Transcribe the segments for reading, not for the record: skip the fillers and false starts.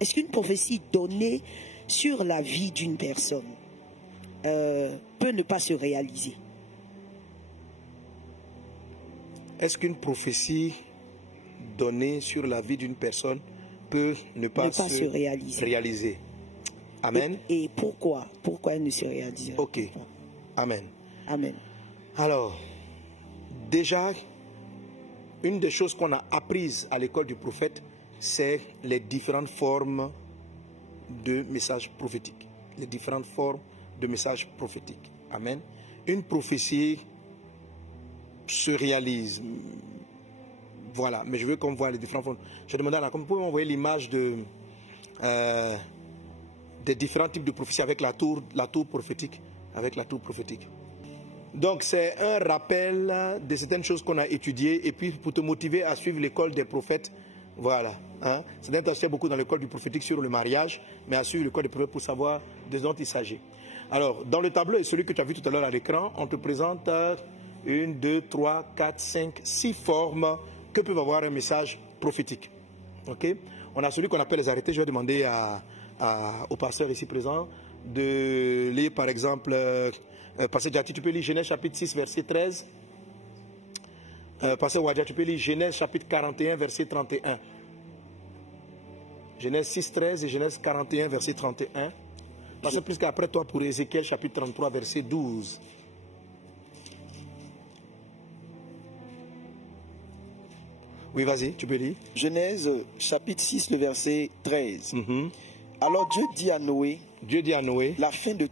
Est-ce qu'une prophétie donnée sur la vie d'une personne peut ne pas se réaliser? Est-ce qu'une prophétie donnée sur la vie d'une personne peut ne pas se réaliser? Amen. Et pourquoi? Pourquoi elle ne se réaliserait pas? Ok. Amen. Amen. Alors, déjà, une des choses qu'on a apprises à l'école du prophète, c'est les différentes formes de messages prophétiques. Les différentes formes de messages prophétiques. Amen. Une prophétie se réalise. Voilà, mais je veux qu'on voit les différentes formes. Je demandais à la comment m'envoyer l'image de des différents types de prophéties avec la tour prophétique. Avec la tour prophétique. Donc c'est un rappel de certaines choses qu'on a étudiées et puis pour te motiver à suivre l'école des prophètes. Voilà. Hein? C'est d'être beaucoup dans l'école du prophétique sur le mariage, mais à suivre l'école des prophètes pour savoir de ce dont il s'agit. Alors, dans le tableau et celui que tu as vu tout à l'heure à l'écran, on te présente 1, 2, 3, 4, 5, 6 formes que peut avoir un message prophétique. Okay? On a celui qu'on appelle les arrêtés. Je vais demander au pasteur ici présent de lire par exemple, Pasteur Djati, tu peux lire Genèse chapitre 6, verset 13. Pasteur Wadja, tu peux lire Genèse chapitre 41, verset 31. Genèse 6, 13 et Genèse 41, verset 31. Pasteur plus qu'après toi pour Ézéchiel chapitre 33, verset 12. Oui, vas-y, tu peux lire. Genèse chapitre 6, le verset 13. Alors Dieu dit à Noé, la fin de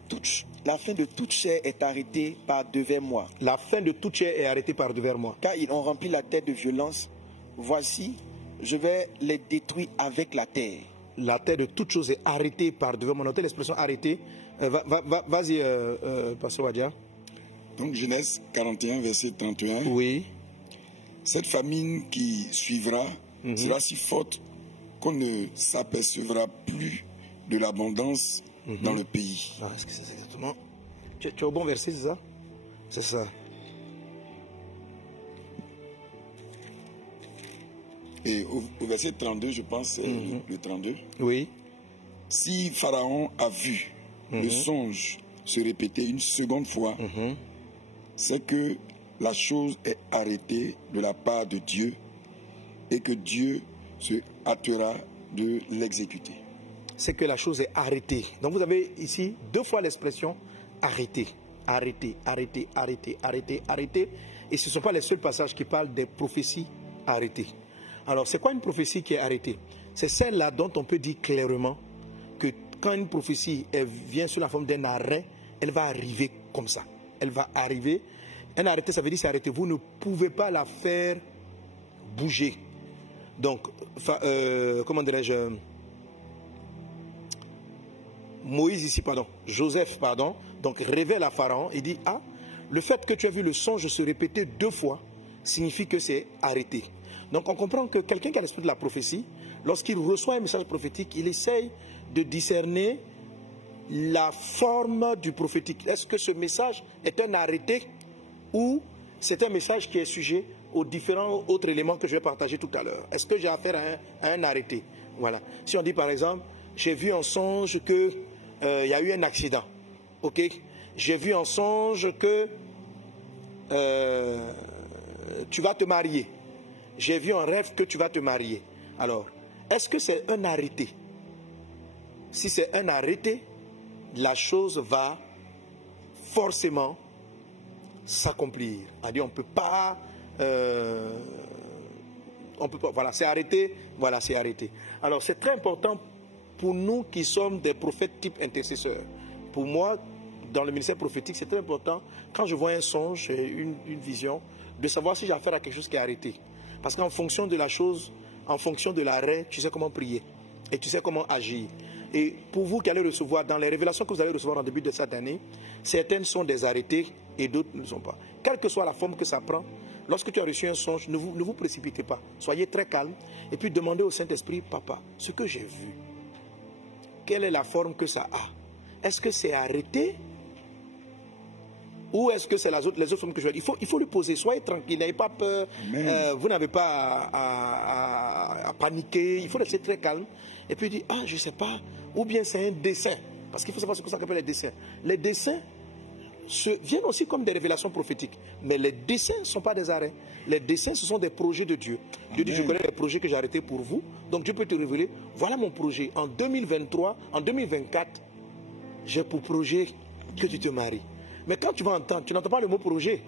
toute chair est arrêtée par devers moi. La fin de toute chair est arrêtée par devers moi. Car ils ont rempli la terre de violence. Voici, je vais les détruire avec la terre. La terre de toute chose est arrêtée par devers moi. Notez l'expression arrêtée. Vas-y, Pasteur Wadia. Donc Genèse 41, verset 31. Oui. Cette famine qui suivra sera si forte qu'on ne s'apercevra plus de l'abondance dans le pays. Ah, est-ce que c'est exactement... Tu es au bon verset, c'est ça? C'est ça. Et au verset 32, je pense, le 32. Oui. Si Pharaon a vu le songe se répéter une seconde fois, c'est que la chose est arrêtée de la part de Dieu et que Dieu se hâtera de l'exécuter. C'est que la chose est arrêtée. Donc vous avez ici 2 fois l'expression arrêter, arrêter, arrêter, arrêter, arrêter, arrêter. Et ce ne sont pas les seuls passages qui parlent des prophéties arrêtées. Alors c'est quoi une prophétie qui est arrêtée? C'est celle-là dont on peut dire clairement que quand une prophétie vient sous la forme d'un arrêt, elle va arriver comme ça. Elle va arriver. Un arrêté, ça veut dire c'est arrêté. Vous ne pouvez pas la faire bouger. Donc, comment dirais-je, Moïse ici, pardon, Joseph, pardon, donc révèle à Pharaon et dit, ah, le fait que tu as vu le songe se répéter 2 fois signifie que c'est arrêté. Donc on comprend que quelqu'un qui a l'esprit de la prophétie, lorsqu'il reçoit un message prophétique, il essaye de discerner la forme du prophétique. Est-ce que ce message est un arrêté ou c'est un message qui est sujet aux différents autres éléments que je vais partager tout à l'heure? Est-ce que j'ai affaire à un arrêté? Voilà. Si on dit par exemple, j'ai vu en songe que il y a eu un accident. Ok? J'ai vu en songe que tu vas te marier. J'ai vu en rêve que tu vas te marier. Alors, est-ce que c'est un arrêté? Si c'est un arrêté, la chose va forcément s'accomplir. On peut pas, voilà, c'est arrêté, voilà, c'est arrêté. Alors, c'est très important pour nous qui sommes des prophètes type intercesseurs. Pour moi, dans le ministère prophétique, c'est très important, quand je vois un songe, une vision, de savoir si j'ai affaire à quelque chose qui est arrêté. Parce qu'en fonction de la chose, en fonction de l'arrêt, tu sais comment prier et tu sais comment agir. Et pour vous qui allez recevoir, dans les révélations que vous allez recevoir en début de cette année, certaines sont des arrêtés et d'autres ne le sont pas. Quelle que soit la forme que ça prend, lorsque tu as reçu un songe, ne vous précipitez pas. Soyez très calme et puis demandez au Saint-Esprit, Papa, ce que j'ai vu, quelle est la forme que ça a? Est-ce que c'est arrêté? Ou est-ce que c'est les autres formes que je vais dire? Il faut lui poser, soyez tranquille, n'ayez pas peur, vous n'avez pas à paniquer, il faut rester très calme. Et puis il dit, ah, je ne sais pas, ou bien c'est un dessin. Parce qu'il faut savoir ce que ça s'appelle les dessins. Les dessins viennent aussi comme des révélations prophétiques. Mais les dessins ne sont pas des arrêts. Les dessins, ce sont des projets de Dieu. Dieu dit, je connais les projets que j'ai arrêtés pour vous. Donc Dieu peut te révéler, voilà mon projet. En 2023, en 2024, j'ai pour projet que tu te maries. Mais quand tu vas entendre, tu n'entends pas le mot projet.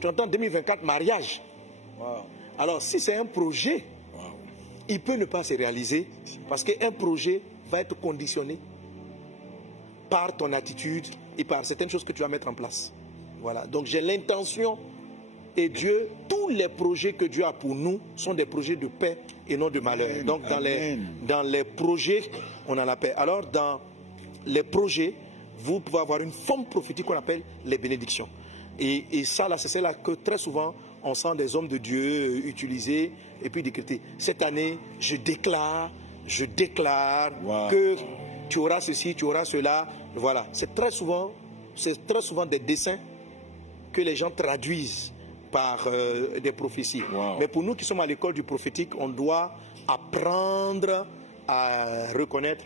Tu entends 2024, mariage. Wow. Alors si c'est un projet, il peut ne pas se réaliser. Parce qu'un projet va être conditionné par ton attitude et par certaines choses que tu vas mettre en place. Voilà. Donc j'ai l'intention, et Dieu, tous les projets que Dieu a pour nous sont des projets de paix et non de malheur. Donc dans les projets, on a la paix. Alors dans les projets, vous pouvez avoir une forme prophétique qu'on appelle les bénédictions. Et ça, là, c'est celle-là que très souvent, on sent des hommes de Dieu utiliser et puis décréter. Cette année, je déclare que tu auras ceci, tu auras cela. Voilà, c'est très souvent des dessins que les gens traduisent par des prophéties. Wow. Mais pour nous qui sommes à l'école du prophétique, on doit apprendre à reconnaître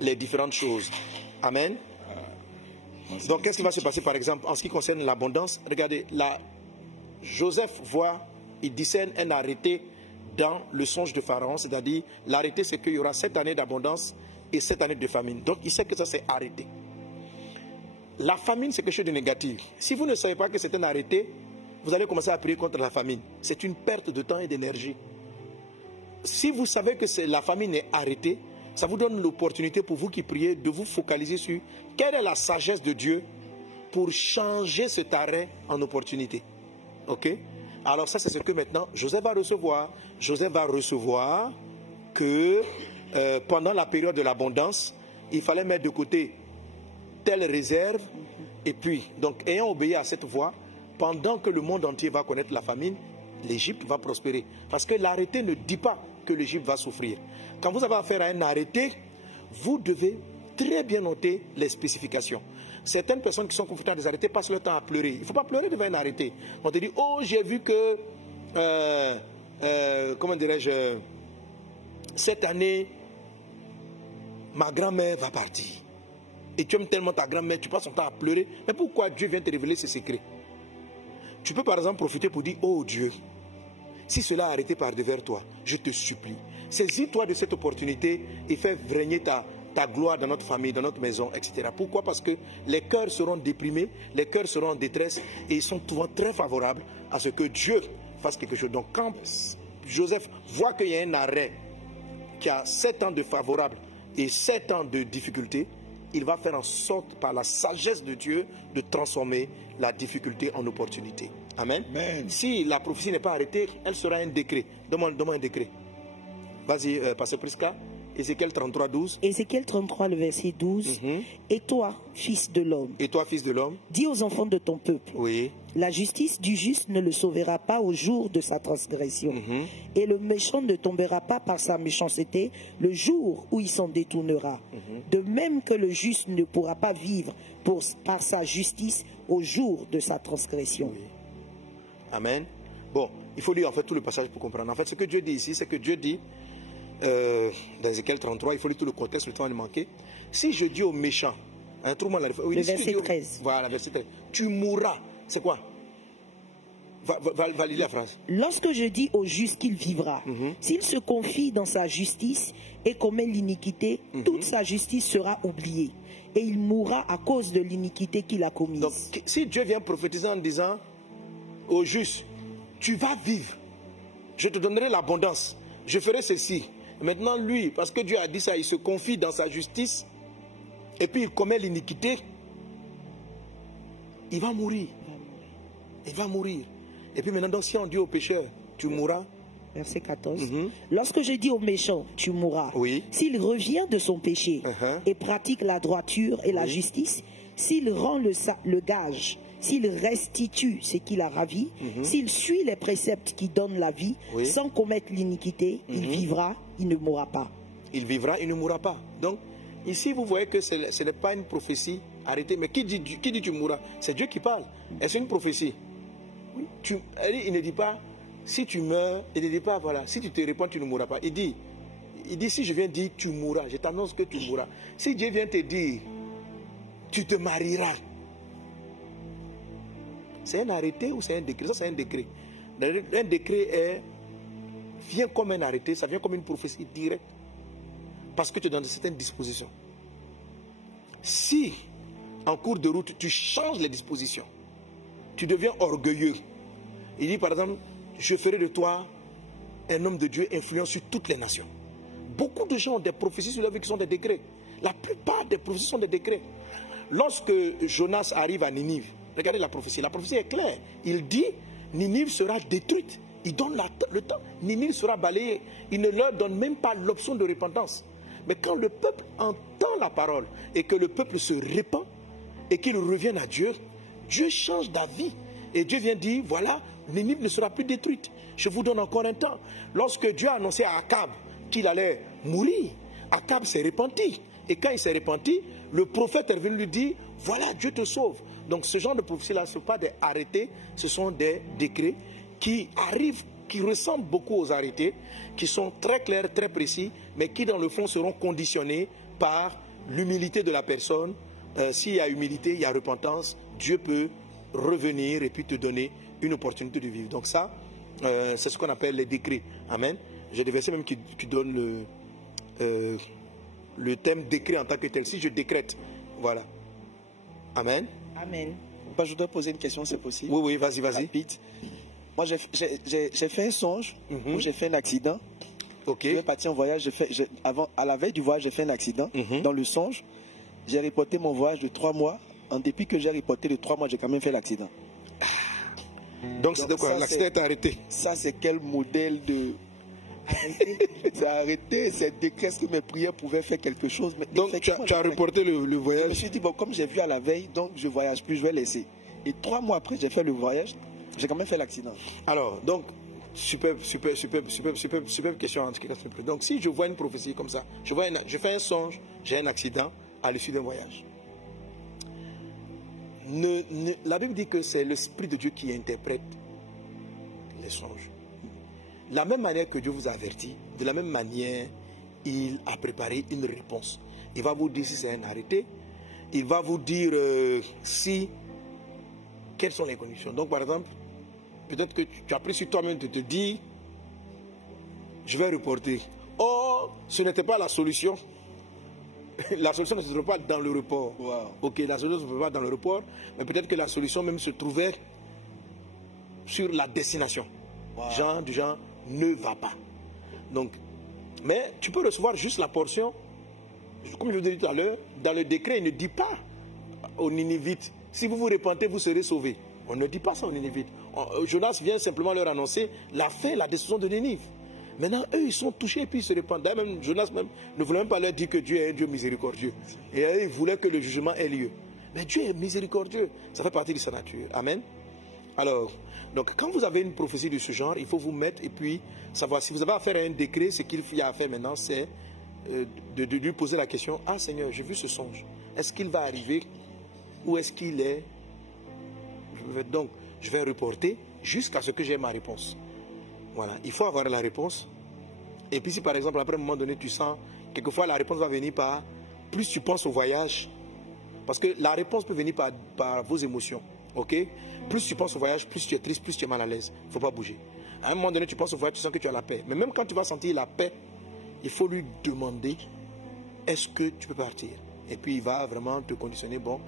les différentes choses. Amen. Donc, qu'est-ce qui va se passer, par exemple, en ce qui concerne l'abondance? Regardez, Joseph voit, il discerne un arrêté dans le songe de Pharaon, c'est-à-dire, l'arrêté, c'est qu'il y aura 7 années d'abondance et 7 années de famine. Donc, il sait que ça, c'est arrêté. La famine, c'est quelque chose de négatif. Si vous ne savez pas que c'est un arrêté, vous allez commencer à prier contre la famine. C'est une perte de temps et d'énergie. Si vous savez que la famine est arrêtée, ça vous donne l'opportunité pour vous qui priez de vous focaliser sur quelle est la sagesse de Dieu pour changer cet arrêt en opportunité. Ok? Alors ça, c'est ce que maintenant Joseph va recevoir. Joseph va recevoir que pendant la période de l'abondance, il fallait mettre de côté telle réserve. Et puis, donc, ayant obéi à cette voie, pendant que le monde entier va connaître la famine, l'Égypte va prospérer. Parce que l'arrêté ne dit pas que l'Égypte va souffrir. Quand vous avez affaire à un arrêté, vous devez très bien noter les spécifications. Certaines personnes qui sont confrontées à des arrêtés passent leur temps à pleurer. Il ne faut pas pleurer devant un arrêté. On te dit, oh, j'ai vu que, comment dirais-je, cette année, ma grand-mère va partir. Et tu aimes tellement ta grand-mère, tu passes ton temps à pleurer. Mais pourquoi Dieu vient te révéler ses secrets? Tu peux par exemple profiter pour dire, oh Dieu, si cela a arrêté par devers toi, je te supplie, saisis-toi de cette opportunité et fais régner ta gloire dans notre famille, dans notre maison, etc. Pourquoi? Parce que les cœurs seront déprimés, les cœurs seront en détresse et ils sont souvent très favorables à ce que Dieu fasse quelque chose. Donc quand Joseph voit qu'il y a un arrêt qui a 7 ans de favorable et 7 ans de difficulté, il va faire en sorte, par la sagesse de Dieu, de transformer la difficulté en opportunité. Amen. Amen. Si la prophétie n'est pas arrêtée, elle sera un décret. Demande un décret. Vas-y, Pasteur Prisca. Ézéchiel 33, 12. Ézéchiel 33, le verset 12. Et toi, fils de l'homme. Et toi, fils de l'homme. Dis aux enfants de ton peuple. Oui. La justice du juste ne le sauvera pas au jour de sa transgression. Et le méchant ne tombera pas par sa méchanceté le jour où il s'en détournera. De même que le juste ne pourra pas vivre par sa justice au jour de sa transgression. Oui. Amen. Bon, il faut lire en fait tout le passage pour comprendre. En fait, ce que Dieu dit ici, c'est que Dieu dit, dans Ézéchiel 33, il faut lire tout le contexte, le temps de manquer. Si je dis aux méchants, le verset 13. Voilà, verset 13. Tu mourras. C'est quoi? Va lire la phrase. Lorsque je dis au juste qu'il vivra, s'il se confie dans sa justice et commet l'iniquité, toute sa justice sera oubliée. Et il mourra à cause de l'iniquité qu'il a commise. Donc, si Dieu vient prophétiser en disant au juste, tu vas vivre, je te donnerai l'abondance, je ferai ceci. Maintenant, lui, parce que Dieu a dit ça, il se confie dans sa justice, et puis il commet l'iniquité, il va mourir. Il va mourir. Et puis maintenant, donc, si on dit au pécheur, tu mourras. Verset 14. Lorsque je dis au méchant, tu mourras, s'il revient de son péché et pratique la droiture et la justice, s'il rend le gage, s'il restitue ce qu'il a ravi, s'il suit les préceptes qui donnent la vie, sans commettre l'iniquité, il vivra, il ne mourra pas. Il vivra, il ne mourra pas. Donc, ici, vous voyez que ce n'est pas une prophétie arrêtée. Mais qui dit tu mourras? C'est Dieu qui parle. Est-ce une prophétie? Il ne dit pas, si tu meurs, il ne dit pas, voilà, si tu te répands, tu ne mourras pas. Il dit, Il dit, si je viens dire, tu mourras, je t'annonce que tu mourras. Si Dieu vient te dire, tu te marieras, c'est un arrêté ou c'est un décret? Ça, c'est un décret. Un décret vient comme un arrêté, ça vient comme une prophétie directe. Parce que tu es dans certaines dispositions. Si, en cours de route, tu changes les dispositions, tu deviens orgueilleux. Il dit, par exemple, je ferai de toi un homme de Dieu influent sur toutes les nations. Beaucoup de gens ont des prophéties sur leur vie qui sont des décrets. La plupart des prophéties sont des décrets. Lorsque Jonas arrive à Ninive, regardez la prophétie est claire. Il dit, Ninive sera détruite. Il donne le temps. Ninive sera balayée. Il ne leur donne même pas l'option de repentance. Mais quand le peuple entend la parole et que le peuple se répand et qu'il revienne à Dieu, Dieu change d'avis. Et Dieu vient dire, voilà, Ninive ne sera plus détruite. Je vous donne encore un temps. Lorsque Dieu a annoncé à Akab qu'il allait mourir, Akab s'est repenti. Et quand il s'est repenti, le prophète est venu lui dire, voilà, Dieu te sauve. Donc ce genre de prophétie-là, ce ne sont pas des arrêtés, ce sont des décrets qui arrivent, qui ressemblent beaucoup aux arrêtés, qui sont très clairs, très précis, mais qui dans le fond seront conditionnés par l'humilité de la personne. S'il y a humilité, il y a repentance, Dieu peut revenir et puis te donner une opportunité de vivre. Donc ça, c'est ce qu'on appelle les décrets. Amen. J'ai des versets même qui donnent le thème décret en tant que tel. Si je décrète, voilà. Amen. Amen. Je dois poser une question, c'est possible? Oui, vas-y. Moi, j'ai fait un songe où j'ai fait un accident. Ok. Je vais partir en voyage. À la veille du voyage, j'ai fait un accident. Dans le songe, j'ai reporté mon voyage de 3 mois. En dépit que j'ai reporté de 3 mois, j'ai quand même fait l'accident. Donc c'est quoi? L'accident est arrêté. Ça, c'est quel modèle de... C'est arrêté, c'est décret que mes prières pouvaient faire quelque chose. Mais donc tu as reporté le voyage? Je me suis dit, bon, comme j'ai vu à la veille, donc je ne voyage plus, je vais laisser. Et 3 mois après, j'ai fait le voyage, j'ai quand même fait l'accident. Alors, donc, super question en ce qui reste. Donc, si je vois une prophétie comme ça, je fais un songe, j'ai un accident à l'issue d'un voyage. La Bible dit que c'est l'Esprit de Dieu qui interprète les songes. La même manière que Dieu vous a averti, de la même manière, il a préparé une réponse. Il va vous dire si c'est un arrêté, il va vous dire quelles sont les conditions. Donc, par exemple, peut-être que tu as pris sur toi-même de te dire, je vais reporter. Or, ce n'était pas la solution. La solution ne se trouve pas dans le report. Wow. Ok, la solution ne se trouve pas dans le report, mais peut-être que la solution même se trouvait sur la destination. Wow. Du genre, ne va pas. Donc, mais tu peux recevoir juste la portion. Comme je vous ai dit tout à l'heure, dans le décret, il ne dit pas aux Ninivites, si vous vous repentez, vous serez sauvés. On ne dit pas ça aux Ninivites. Jonas vient simplement leur annoncer la fin, la destruction de Ninive. Maintenant, eux, ils sont touchés et puis ils se répandent. D'ailleurs, même Jonas ne voulait même pas leur dire que Dieu est un Dieu miséricordieux. Et eux, ils voulaient que le jugement ait lieu. Mais Dieu est miséricordieux. Ça fait partie de sa nature. Amen. Alors, donc, quand vous avez une prophétie de ce genre, il faut vous mettre et puis savoir si vous avez affaire à un décret, ce qu'il y a à faire maintenant, c'est de lui poser la question, ah Seigneur, j'ai vu ce songe. Est-ce qu'il va arriver ou est-ce qu'il est... Donc, je vais reporter jusqu'à ce que j'ai ma réponse. Voilà, il faut avoir la réponse. Et puis si par exemple, après un moment donné, tu sens, quelquefois la réponse va venir par, plus tu penses au voyage, parce que la réponse peut venir par vos émotions, ok? Plus tu penses au voyage, plus tu es triste, plus tu es mal à l'aise. Il ne faut pas bouger. À un moment donné, tu penses au voyage, tu sens que tu as la paix. Mais même quand tu vas sentir la paix, il faut lui demander, est-ce que tu peux partir? Et puis il va vraiment te conditionner, bon,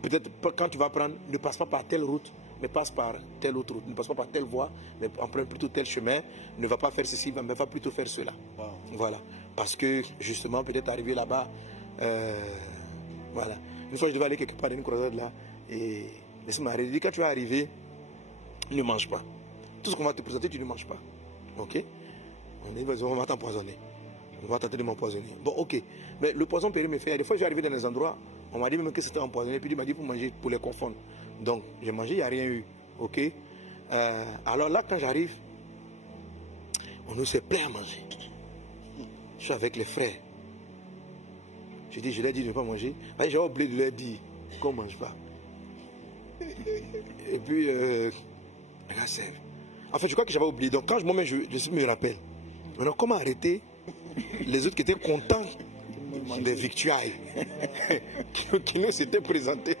peut-être quand tu vas prendre, ne passe pas par telle route, mais passe par telle autre route, ne passe pas par telle voie, mais emprunte plutôt tel chemin, ne va pas faire ceci, mais va plutôt faire cela. Wow. Voilà. Parce que, justement, peut-être arriver là-bas, voilà. Une fois, je devais aller quelque part dans une croisade là, et laisse-moi arriver. Quand tu vas arriver, ne mange pas. Tout ce qu'on va te présenter, tu ne manges pas. Ok? On va t'empoisonner. On va tenter de m'empoisonner. Bon, ok. Mais le poison peut me faire. Des fois, je suis arrivé dans des endroits, on m'a dit même que c'était empoisonné, puis il m'a dit pour manger, pour les confondre. Donc, j'ai mangé, il n'y a rien eu. Ok? Alors là, quand j'arrive, on nous s'est plein à manger. Je suis avec les frères. Je leur ai dit de ne pas manger. J'ai oublié de leur dire qu'on ne mange pas. Et puis, là, c'est... En fait, je crois que j'avais oublié. Donc, quand moi-même, je me rappelle. Alors, comment arrêter? Les autres qui étaient contents des victuailles qui nous s'étaient présentées.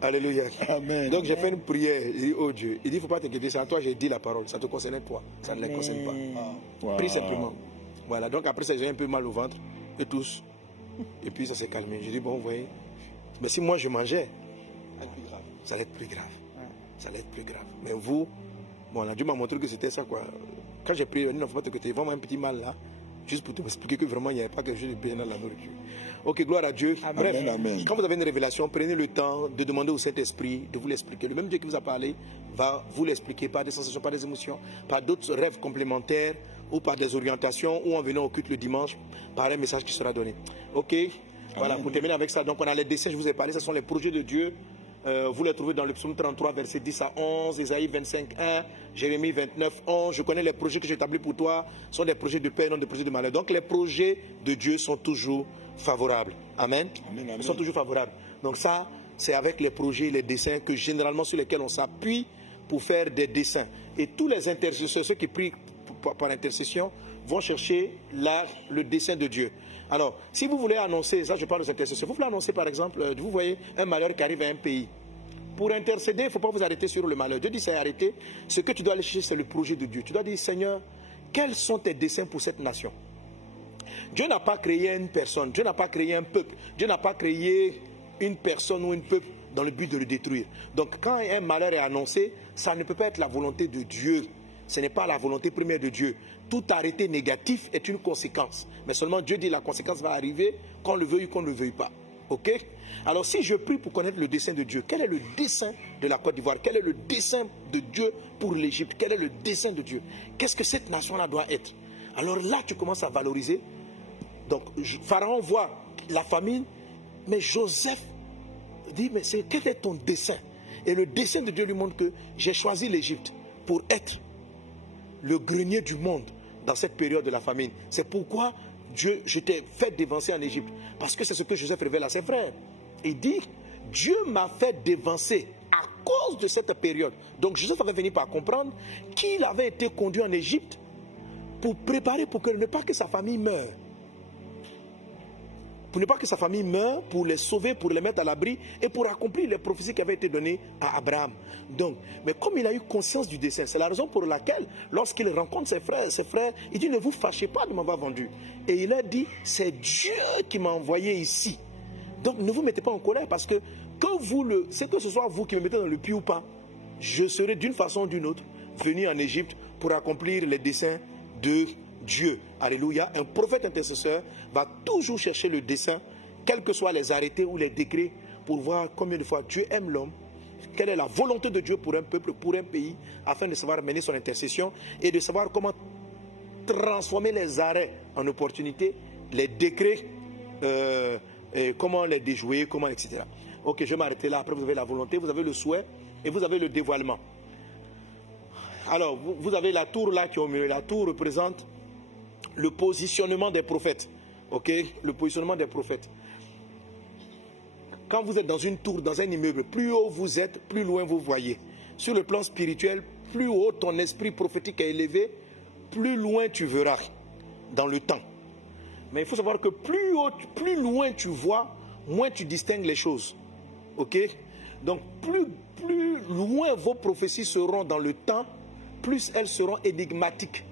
Alléluia. Amen. Donc j'ai fait une prière. J'ai dit, oh Dieu, il dit, il ne faut pas t'inquiéter, c'est à toi, j'ai dit la parole. Ça te concernait toi, ça ne les concerne pas. Wow. Prie simplement. Voilà, donc après ça, j'ai un peu mal au ventre, et tous. Et puis ça s'est calmé. J'ai dit, bon, vous voyez, mais si moi je mangeais, ça allait être plus grave. Ça allait être plus grave. Mais vous, bon, là, Dieu m'a montré que c'était ça, quoi. Quand j'ai prié, il ne faut pas t'inquiéter, vraiment un petit mal là. Juste pour te m'expliquer que vraiment il n'y avait pas quelque chose de bien dans la nourriture. Ok, gloire à Dieu. Amen. Bref, Amen. quand vous avez une révélation, prenez le temps de demander au Saint-Esprit de vous l'expliquer. Le même Dieu qui vous a parlé va vous l'expliquer par des sensations, par des émotions, par d'autres rêves complémentaires ou par des orientations ou en venant au culte le dimanche, par un message qui sera donné. Ok, voilà, pour terminer avec ça, donc on a les dessins, je vous ai parlé, ce sont les projets de Dieu. Vous les trouvez dans le psaume 33, verset 10 à 11, Ésaïe 25, 1, Jérémie 29, 11. Je connais les projets que j'établis pour toi, sont des projets de paix, non des projets de malheur. Donc les projets de Dieu sont toujours favorables. Amen. Amen, amen. Ils sont toujours favorables. Donc ça, c'est avec les projets, les dessins que généralement sur lesquels on s'appuie pour faire des dessins. Et tous les intercesseurs, ceux qui prient par intercession, vont chercher là le dessein de Dieu. Alors, si vous voulez annoncer, ça je parle des intercesseurs, vous voulez annoncer par exemple, vous voyez un malheur qui arrive à un pays. Pour intercéder, il ne faut pas vous arrêter sur le malheur. Dieu dit c'est arrêter. Ce que tu dois aller chercher, c'est le projet de Dieu. Tu dois dire, Seigneur, quels sont tes desseins pour cette nation? Dieu n'a pas créé une personne, Dieu n'a pas créé un peuple, Dieu n'a pas créé une personne ou un peuple dans le but de le détruire. Donc quand un malheur est annoncé, ça ne peut pas être la volonté de Dieu. Ce n'est pas la volonté première de Dieu. Tout arrêté négatif est une conséquence. Mais seulement Dieu dit que la conséquence va arriver qu'on le veuille ou qu'on ne le veuille pas. Ok? Alors si je prie pour connaître le dessein de Dieu, quel est le dessein de la Côte d'Ivoire? Quel est le dessein de Dieu pour l'Égypte? Quel est le dessein de Dieu? Qu'est-ce que cette nation-là doit être? Alors là, tu commences à valoriser. Donc Pharaon voit la famine, mais Joseph dit, mais quel est ton dessein? Et le dessein de Dieu lui montre que j'ai choisi l'Égypte pour être le grenier du monde dans cette période de la famine. C'est pourquoi Dieu, je t'ai fait dévancer en Égypte. Parce que c'est ce que Joseph révèle à ses frères. Il dit, Dieu m'a fait dévancer à cause de cette période. Donc Joseph avait fini par comprendre qu'il avait été conduit en Égypte pour préparer, pour que, ne pas que sa famille meure. Pour ne pas que sa famille meure, pour les sauver, pour les mettre à l'abri et pour accomplir les prophéties qui avaient été données à Abraham. Donc, mais comme il a eu conscience du dessein, c'est la raison pour laquelle, lorsqu'il rencontre ses frères, il dit, ne vous fâchez pas de m'avoir vendu. Et il a dit, c'est Dieu qui m'a envoyé ici. Donc, ne vous mettez pas en colère parce que, c'est que ce soit vous qui me mettez dans le puits ou pas, je serai d'une façon ou d'une autre venu en Égypte pour accomplir les desseins de Dieu. Alléluia. Un prophète intercesseur va toujours chercher le dessein, quels que soient les arrêtés ou les décrets, pour voir combien de fois Dieu aime l'homme, quelle est la volonté de Dieu pour un peuple, pour un pays, afin de savoir mener son intercession et de savoir comment transformer les arrêts en opportunités, les décrets, comment les déjouer, comment, etc. Ok, je vais m'arrêter là. Après, vous avez la volonté, vous avez le souhait et vous avez le dévoilement. Alors, vous avez la tour là qui est au milieu. La tour représente le positionnement des prophètes. Ok? Le positionnement des prophètes. Quand vous êtes dans une tour, dans un immeuble, plus haut vous êtes, plus loin vous voyez. Sur le plan spirituel, plus haut ton esprit prophétique est élevé, plus loin tu verras dans le temps. Mais il faut savoir que plus haut, plus loin tu vois, moins tu distingues les choses. Ok? Donc plus loin vos prophéties seront dans le temps, plus elles seront énigmatiques.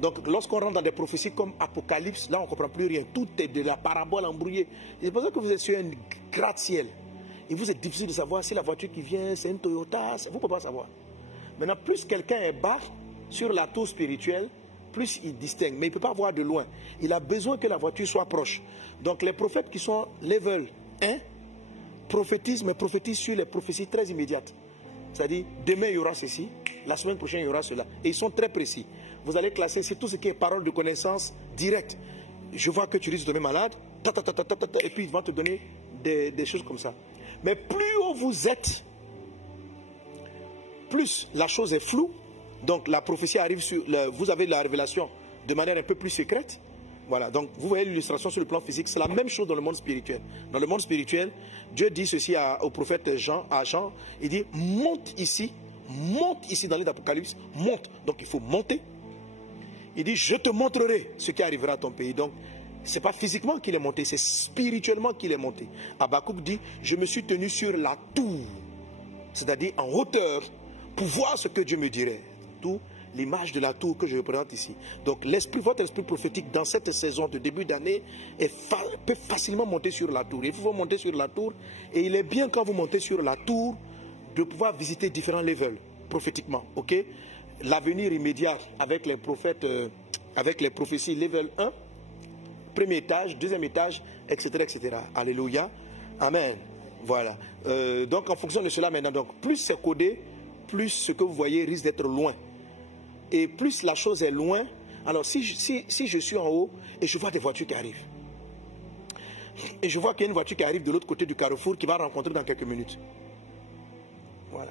Donc, lorsqu'on rentre dans des prophéties comme Apocalypse, là, on ne comprend plus rien. Tout est de la parabole embrouillée. C'est pour ça que vous êtes sur un gratte-ciel. Et vous êtes difficile de savoir si la voiture qui vient, c'est une Toyota. Vous ne pouvez pas savoir. Maintenant, plus quelqu'un est bas sur la tour spirituelle, plus il distingue. Mais il ne peut pas voir de loin. Il a besoin que la voiture soit proche. Donc, les prophètes qui sont level 1 prophétisent, mais prophétisent sur les prophéties très immédiates. C'est-à-dire, demain, il y aura ceci. La semaine prochaine, il y aura cela. Et ils sont très précis. Vous allez classer, c'est tout ce qui est parole de connaissance directe. Je vois que tu risques de tomber malade, et puis ils vont te donner des choses comme ça. Mais plus haut vous êtes, plus la chose est floue. Donc la prophétie arrive sur... vous avez la révélation de manière un peu plus secrète. Voilà, donc vous voyez l'illustration sur le plan physique. C'est la même chose dans le monde spirituel. Dans le monde spirituel, Dieu dit ceci au prophète Jean, il dit, monte ici dans l'île d'Apocalypse, monte. Donc il faut monter. Il dit, je te montrerai ce qui arrivera à ton pays. Donc, ce n'est pas physiquement qu'il est monté, c'est spirituellement qu'il est monté. Habakkuk dit, je me suis tenu sur la tour, c'est-à-dire en hauteur, pour voir ce que Dieu me dirait. Tout l'image de la tour que je représente ici. Donc, votre esprit prophétique dans cette saison de début d'année peut facilement monter sur la tour. Il faut monter sur la tour, et il est bien quand vous montez sur la tour de pouvoir visiter différents levels prophétiquement. Ok? L'avenir immédiat avec les prophètes, avec les prophéties level 1, premier étage, deuxième étage, etc., etc. Alléluia. Amen. Voilà. Donc, en fonction de cela maintenant, donc, plus c'est codé, plus ce que vous voyez risque d'être loin. Et plus la chose est loin, alors si je suis en haut et je vois des voitures qui arrivent, et je vois qu'il y a une voiture qui arrive de l'autre côté du carrefour qui va rencontrer dans quelques minutes. Voilà.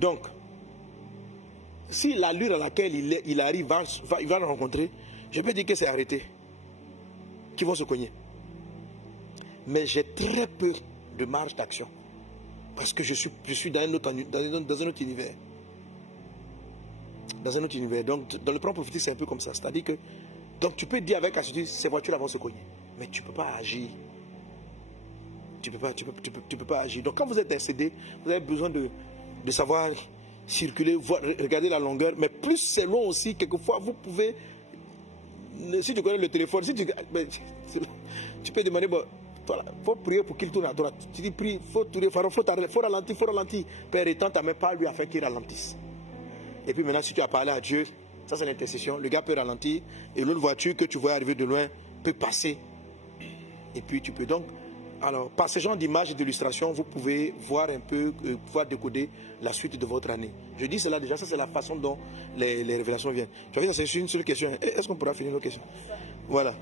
Donc, si l'allure à laquelle il arrive il va le rencontrer, je peux dire que c'est arrêté, qu'ils vont se cogner. Mais j'ai très peu de marge d'action, parce que je suis dans un autre univers. Dans un autre univers. Donc, dans le plan prophétique, c'est un peu comme ça. C'est-à-dire que, donc tu peux dire avec assurance, ces voitures-là vont se cogner. Mais tu ne peux pas agir. Tu peux pas agir. Donc, quand vous êtes décédé, vous avez besoin de savoir circuler, regarder la longueur. Mais plus c'est long aussi, quelquefois, vous pouvez, si tu connais le téléphone, tu peux demander, bon, il faut prier pour qu'il tourne à droite. Tu dis, prie, il faut tourner, faut ralentir. Père, étends ta main par lui afin qu'il ralentisse. Et puis maintenant, si tu as parlé à Dieu, ça c'est l'intercession, le gars peut ralentir et l'autre voiture que tu vois arriver de loin peut passer. Et puis tu peux donc, alors par ce genre d'image et d'illustration, vous pouvez voir un peu, pouvoir décoder la suite de votre année. Je dis cela déjà, ça c'est la façon dont les révélations viennent. Je vais dire, c'est une seule question. Est-ce qu'on pourra finir nos questions? Voilà.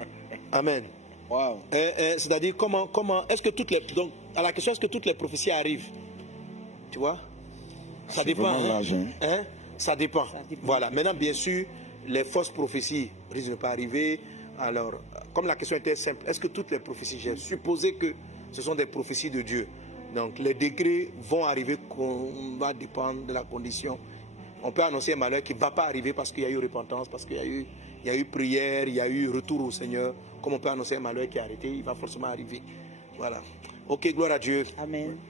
Amen. Wow. C'est-à-dire comment est-ce que donc à la question est-ce que toutes les prophéties arrivent? Tu vois? Ça dépend. Ça dépend. Voilà. Maintenant, bien sûr, les fausses prophéties risquent de ne pas arriver. Alors, comme la question était simple, est-ce que toutes les prophéties, j'ai supposé que ce sont des prophéties de Dieu. Donc, les degrés vont arriver, on va dépendre de la condition. On peut annoncer un malheur qui ne va pas arriver parce qu'il y a eu repentance, parce qu'il y a eu prière, il y a eu retour au Seigneur. Comme on peut annoncer un malheur qui est arrêté, il va forcément arriver. Voilà. Ok, gloire à Dieu. Amen.